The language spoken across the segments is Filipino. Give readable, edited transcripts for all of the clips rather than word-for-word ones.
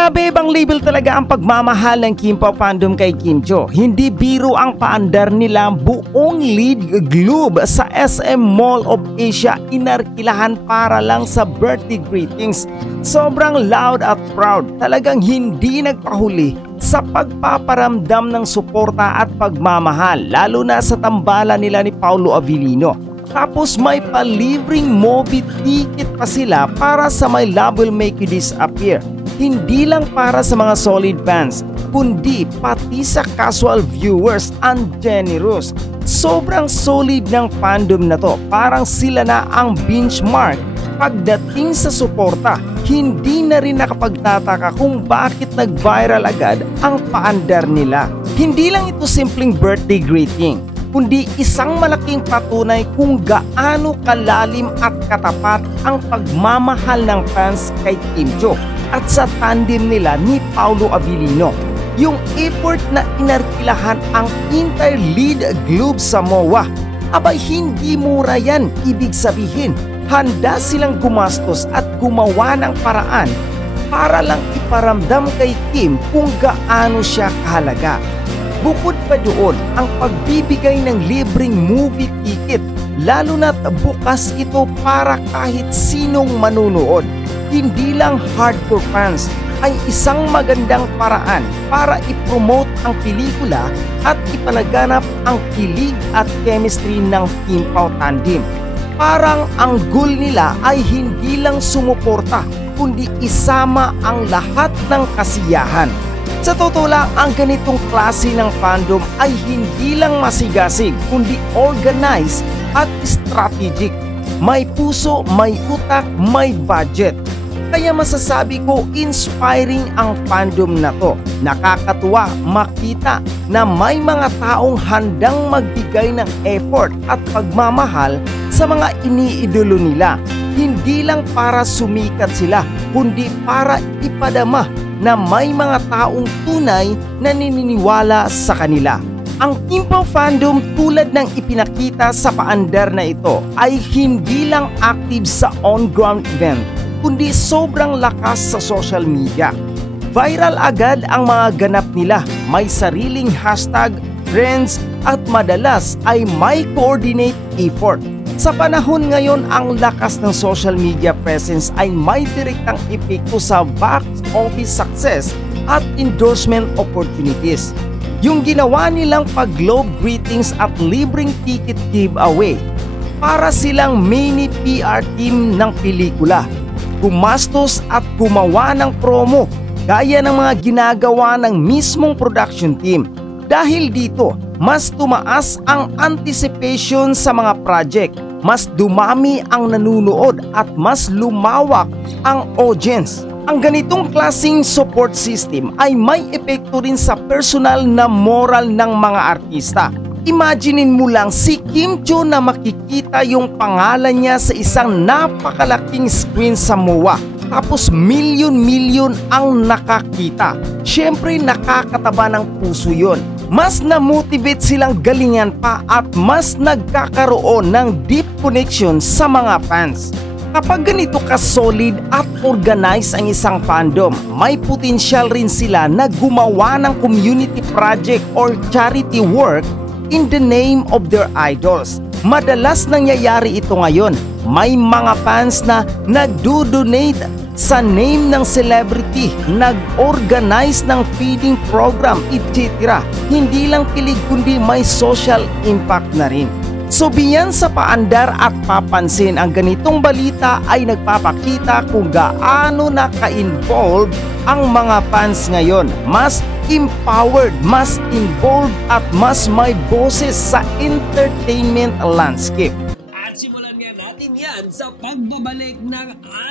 Grabe, ibang level talaga ang pagmamahal ng Kim Pao fandom kay Kim Chiu. Hindi biro ang paandar nila, buong lead globe sa SM Mall of Asia inarkilahan para lang sa birthday greetings. Sobrang loud at proud, talagang hindi nagpahuli sa pagpaparamdam ng suporta at pagmamahal, lalo na sa tambalan nila ni Paolo Avellino. Tapos may palibreng movie ticket pa sila para sa My Love Will Make You Disappear. Hindi lang para sa mga solid fans, kundi pati sa casual viewers and generous. Sobrang solid ng fandom na to, parang sila na ang benchmark pagdating sa suporta. Hindi na rin nakapagtataka kung bakit nag-viral agad ang paandar nila. Hindi lang ito simpleng birthday greeting, kundi isang malaking patunay kung gaano kalalim at katapat ang pagmamahal ng fans kay Kim Chiu at sa tandem nila ni Paolo Avellino. Yung effort na inarkilahan ang entire lead globe sa MOA, abay hindi mura yan. Ibig sabihin, handa silang gumastos at gumawa ng paraan para lang iparamdam kay Kim kung gaano siya kahalaga. Bukod pa doon, ang pagbibigay ng libreng movie ticket, lalo na't bukas ito para kahit sinong manunood. Hindi lang hardcore fans, ay isang magandang paraan para ipromote ang pelikula at ipalaganap ang kilig at chemistry ng Kim Pao tandem. Parang ang goal nila ay hindi lang sumuporta, kundi isama ang lahat ng kasiyahan. Sa totoo lang, ang ganitong klase ng fandom ay hindi lang masigasig, kundi organized at strategic. May puso, may utak, may budget. Kaya masasabi ko, inspiring ang fandom na to. Nakakatuwa makita na may mga taong handang magbigay ng effort at pagmamahal sa mga iniidolo nila. Hindi lang para sumikat sila, kundi para ipadama na may mga taong tunay na naniniwala sa kanila. Ang Kim Pao fandom, tulad ng ipinakita sa paandar na ito, ay hindi lang active sa on-ground event, kundi sobrang lakas sa social media. Viral agad ang mga ganap nila, may sariling hashtag, trends at madalas ay may coordinate effort. Sa panahon ngayon, ang lakas ng social media presence ay may direktang epekto sa box office success at endorsement opportunities. Yung ginawa nilang pag-globe greetings at libreng ticket giveaway, para silang mini PR team ng pelikula. Gumastos at gumawa ng promo gaya ng mga ginagawa ng mismong production team. Dahil dito, mas tumaas ang anticipation sa mga project, mas dumami ang nanunood at mas lumawak ang audience. Ang ganitong klaseng support system ay may epekto rin sa personal na moral ng mga artista. Imaginein mo lang si Kim Chiu na makikita yung pangalan niya sa isang napakalaking screen sa MOA. Tapos milyon-milyon ang nakakita. Siyempre nakakataba ng puso yon. Mas na-motivate silang galingan pa at mas nagkakaroon ng deep connection sa mga fans. Kapag ganito ka-solid at organized ang isang fandom, may potensyal rin sila na gumawa ng community project or charity work in the name of their idols. Madalas nangyayari ito ngayon. May mga fans na nagdo-donate sa name ng celebrity, nag-organize ng feeding program, etc. Hindi lang kilig kundi may social impact na rin. So biyan sa paandar at papansin, ang ganitong balita ay nagpapakita kung gaano naka-involved ang mga fans ngayon. Mas empowered, mas involved at mas may boses sa entertainment landscape. At simulan nga natin yan sa pagbabalik ng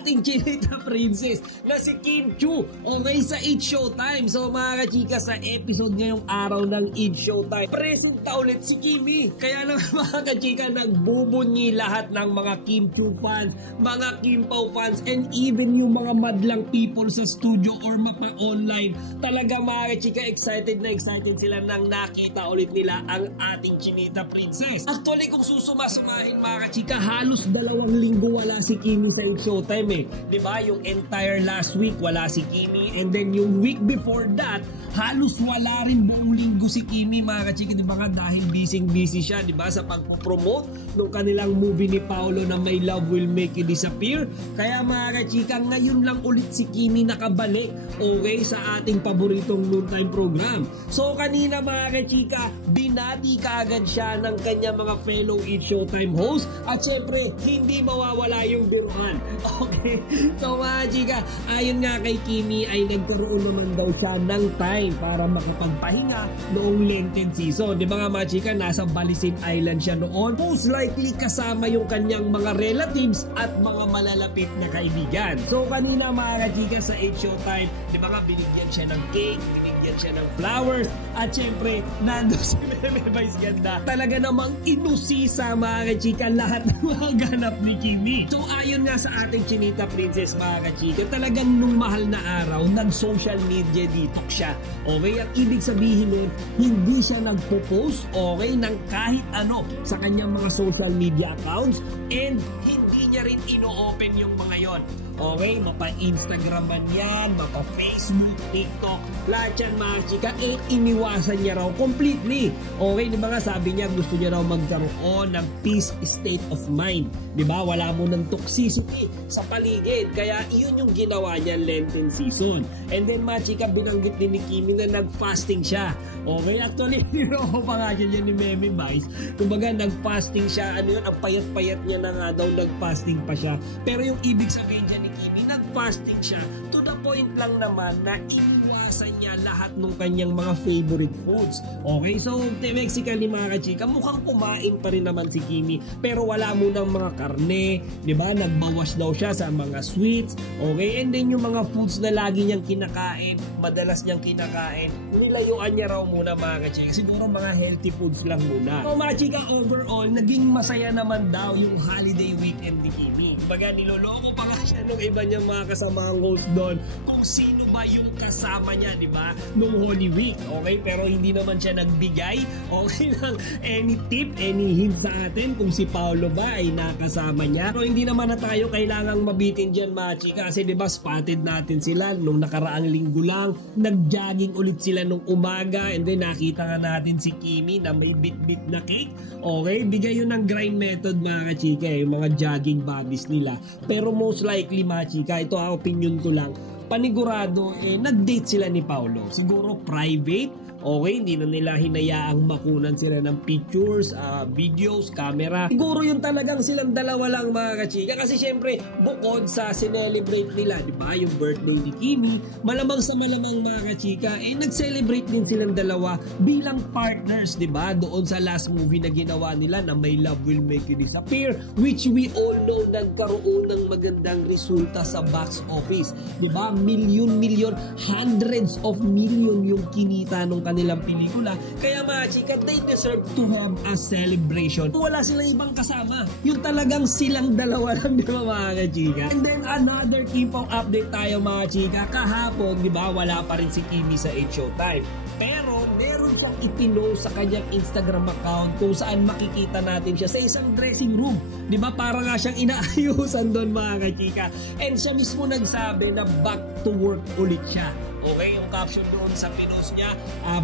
ating Chinita Princess na si Kim Chiu. Okay, sa It's Showtime. So mga kachika, sa episode ngayong araw ng It's Showtime, presenta ulit si Kimi. Kaya naman mga kachika, nagbubunyi lahat ng mga Kim Chiu fans, mga Kim Pao fans, and even yung mga madlang people sa studio or mapa-online. Talaga mga kachika, excited na excited sila nang nakita ulit nila ang ating Chinita Princess. Actually, kung susuma-sumahin mga kachika, halos 2 nakaraang linggo wala si Kimi sa It's Showtime eh. Diba? Yung entire last week wala si Kimi, and then yung week before that, halos wala rin buong linggo si Kimi mga kachika, diba nga dahil busy siya, diba, sa pag-promote ng kanilang movie ni Paolo na My Love Will Make You Disappear. Kaya mga kachika, ngayon lang ulit si Kimi nakabalik, okay, sa ating paboritong noontime program. So kanina mga kachika, binati kaagad siya ng kanya mga fellow It's Showtime host, at syempre hindi mawawala yung biruan. Okay, so mga kachika, ayon nga kay Kimi ay nagkaroon naman daw siya ng time para makapagpahinga noong Lenten season. Di ba nga mga chika, nasa Balisin Island siya noon, most likely kasama yung kanyang mga relatives at mga malalapit na kaibigan. So kanina mga chika sa It's Showtime, di ba nga binigyan siya ng cake, binigyan siya ng flowers, at syempre nando si Meme Vice Ganda. Talaga namang inusisa mga chika lahat ng mga ganap ni Kimi. So ayon nga sa ating Chinita Princess mga chika, talagang nung mahal na araw nag-social media detox siya. Okay, ang ibig sabihin nun, hindi siya nagpo-post, okay, ng kahit ano sa kanyang mga social media accounts, and hindi niya rin ino-open yung mga yon. Okay, mapa-Instagram man yan, mapa-Facebook, TikTok, lahat yan mga chika, eh iniwasan niya raw completely. Okay, di ba nga sabi niya gusto niya raw magkaroon ng peace state of mind. Di ba? Wala mo ng toxicity sa paligid. Kaya iyon yung ginawa niya Lenten season. And then mga chika, binanggit din ni Kimi na nag-fasting siya. Okay, actually, niloko pa nga siya ni Meme Vice. Kumbaga, nag-fasting siya. Ano yun? Ang payat-payat niya na nga daw, nag-fasting pa siya. Pero yung ibig sabihin niya ni Kimi, nag-fasting siya to the point lang naman na iwasan niya lahat ng kanyang mga favorite foods. Okay, so Mexically mga kachika, mukhang kumain pa rin naman si Kimi, pero wala munang mga karne, di ba? Nagbawas daw siya sa mga sweets, okay? And then yung mga foods na lagi niyang kinakain, madalas niyang kinakain, nilayuan niya raw muna mga kachika. Siguro mga healthy foods lang muna. So mga chika, overall, naging masaya naman daw yung holiday weekend ni Kimi. Baga, niloloko pa nga siya nung iba niyang mga kasamang host doon kung sino ba yung kasama niya, di ba? Nung Holy Week, okay? Pero hindi naman siya nagbigay, okay, ng any tip, any hint sa atin kung si Paolo ba ay nakasama niya. Pero hindi naman na tayo kailangang mabitin dyan mga chika, kasi di ba spotted natin sila nung nakaraang linggo lang, nag-jogging ulit sila nung umaga, and then nakita nga natin si Kimi na may bit-bit na cake. Okay, bigay yun ng grind method mga chika, yung mga jogging bodies nila. Pero most likely mga chika, ito opinion ko lang, panigurado nag-date sila ni Paolo. Siguro private, okay, hindi na nila hinayaang makunan sila ng pictures, videos, camera. Siguro yun talagang silang dalawa lang mga kachika, kasi syempre bukod sa sinelebrate nila, di ba, yung birthday ni Kimi, malamang sa malamang mga kachika, nag-celebrate din silang dalawa bilang partners, di ba, doon sa last movie na ginawa nila na My Love Will Make You Disappear, which we all know nagkaroon ng magandang resulta sa box office, di ba? Million, hundreds of million yung kinita nung kanilang pelikula. Kaya mga chika, they deserve to have a celebration. Wala silang ibang kasama. Yung talagang silang dalawa lang, di ba mga chika? And then another keep-up update tayo mga chika. Kahapon, di ba, wala pa rin si Kimi sa It's Showtime. Pero meron siyang ipinost sa kanyang Instagram account kung saan makikita natin siya sa isang dressing room. Di ba? Para nga siyang inaayusan doon mga kachika. And siya mismo nagsabi na back to work ulit siya. Okay, yung caption doon sa pinost niya,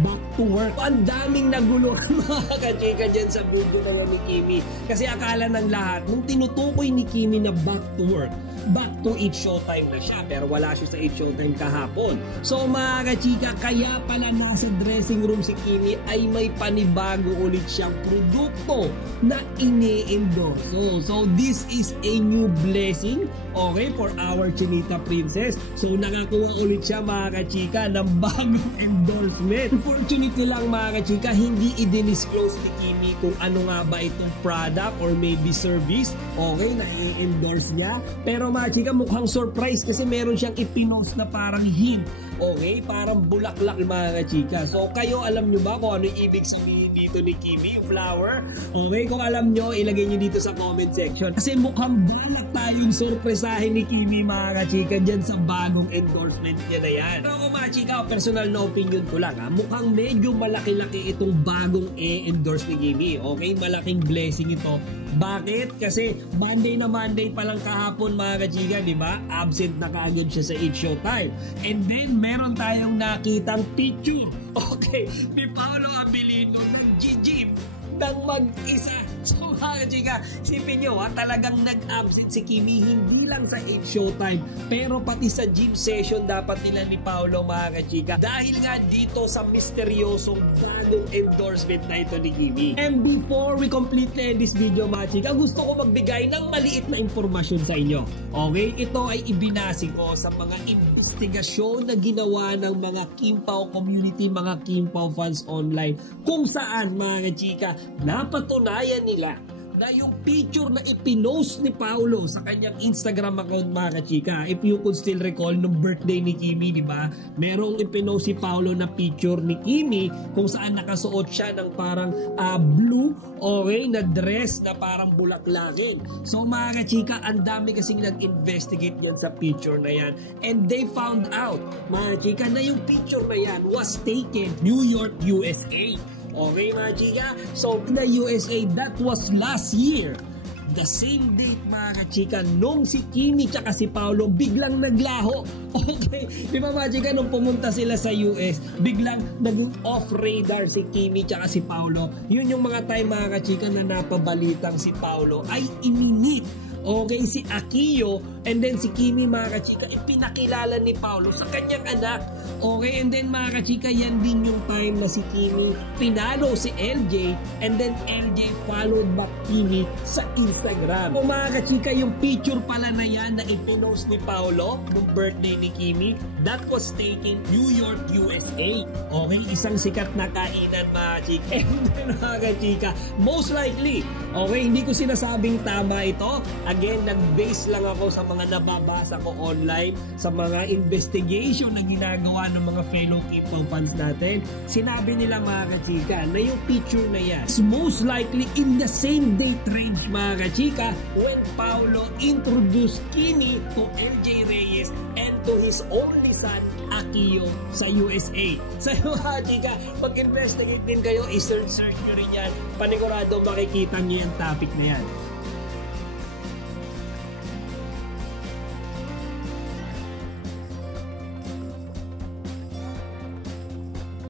back to work. Ang daming naguluhan mga kachika dyan sa video na yan ni Kimi. Kasi akala ng lahat, nung tinutukoy ni Kimi na back to work, back to It's Showtime na siya, pero wala siya sa It's Showtime kahapon. So mga kachika, kaya pala nasa dressing room si Kimi ay may panibago ulit siyang produkto na ini-endorso. So this is a new blessing, okay, for our Chinita Princess. So nakakuha ulit siya mga kachika ng bagong endorsement. Unfortunately lang mga kachika, hindi i-disclose ni Kimi kung ano nga ba itong product or maybe service, okay, na i-endorse niya. Pero mga chika, mukhang surprise kasi meron siyang ipinost na parang hint, okay, parang bulaklak mga chika. So kayo, alam nyo ba kung ano yung ibig sabihin natin dito ni Kimi, yung flower. Okay, kung alam nyo, ilagay nyo dito sa comment section. Kasi mukhang balak tayong sorpresahin ni Kimi, mga kachika, dyan sa bagong endorsement niya na yan. Pero kung mga chika, personal na opinion ko lang, mukhang medyo malaki-laki itong bagong e-endorse ni Kimi. Okay, malaking blessing ito. Bakit? Kasi Monday pa lang kahapon, mga kachika, di ba? Absent na kaagad siya sa It's Showtime. And then, meron tayong nakitang picture, okay, ni Paolo Abilino ng G-Gym ng mag-isa. So mga kachika, sipin nyo talagang nag-absent si Kimi hindi lang sa It's Showtime pero pati sa gym session dapat nila ni Paolo, mga kachika, dahil nga dito sa misteryosong bagong endorsement na ito ni Kimi. And before we completely end this video, mga kachika, gusto ko magbigay ng maliit na impormasyon sa inyo. Okay? Ito ay ibinasi ko sa mga investigasyon na ginawa ng mga Kim Pao community, mga Kim Pao fans online, kung saan, mga kachika, napatunayan nila na yung picture na ipinost ni Paolo sa kanyang Instagram account, mga kachika, if you could still recall nung birthday ni Kimi, di ba? Merong ipinost si Paolo na picture ni Kimi kung saan nakasuot siya ng parang blue, okay, na dress na parang bulaklakin. So mga kachika, ang dami kasing nag-investigate yan sa picture na yan. And they found out, mga kachika, na yung picture na yan was taken New York, USA. Okay, mga chika? So, the USA, that was last year. The same date, mga kachika, nung si Kimi tsaka si Paolo biglang naglaho. Okay, di ba, mga chika, nung pumunta sila sa US, biglang naging off-radar si Kimi tsaka si Paolo. Yun yung mga time, mga kachika, na napabalitang si Paolo ay ininit. Okay, si Akiyo and then si Kimi, mga kachika, ipinakilala ni Paolo sa kanyang anak. Okay, and then mga kachika, yan din yung time na si Kimi pinalo si LJ and then LJ followed back Kimi sa Instagram. So mga kachika, yung picture pala na yan na ipinost ni Paolo nung birthday ni Kimi, that was taken New York, USA. Okay, isang sikat na kainan, mga kachika. And then mga kachika, most likely, okay, hindi ko sinasabing tama ito. Again, nag-base lang ako sa mga nababasa ko online, sa mga investigation na ginagawa ng mga fellow K-pop fans natin. Sinabi nila, mga kachika, na yung picture na yan is most likely in the same date range, mga kachika, when Paolo introduced Kimi to LJ Reyes and to his only son, Akiyo, sa USA. Sa mga kachika, pag-investigate din kayo, i-search nyo rin yan. Panigurado makikita nyo yung topic na yan.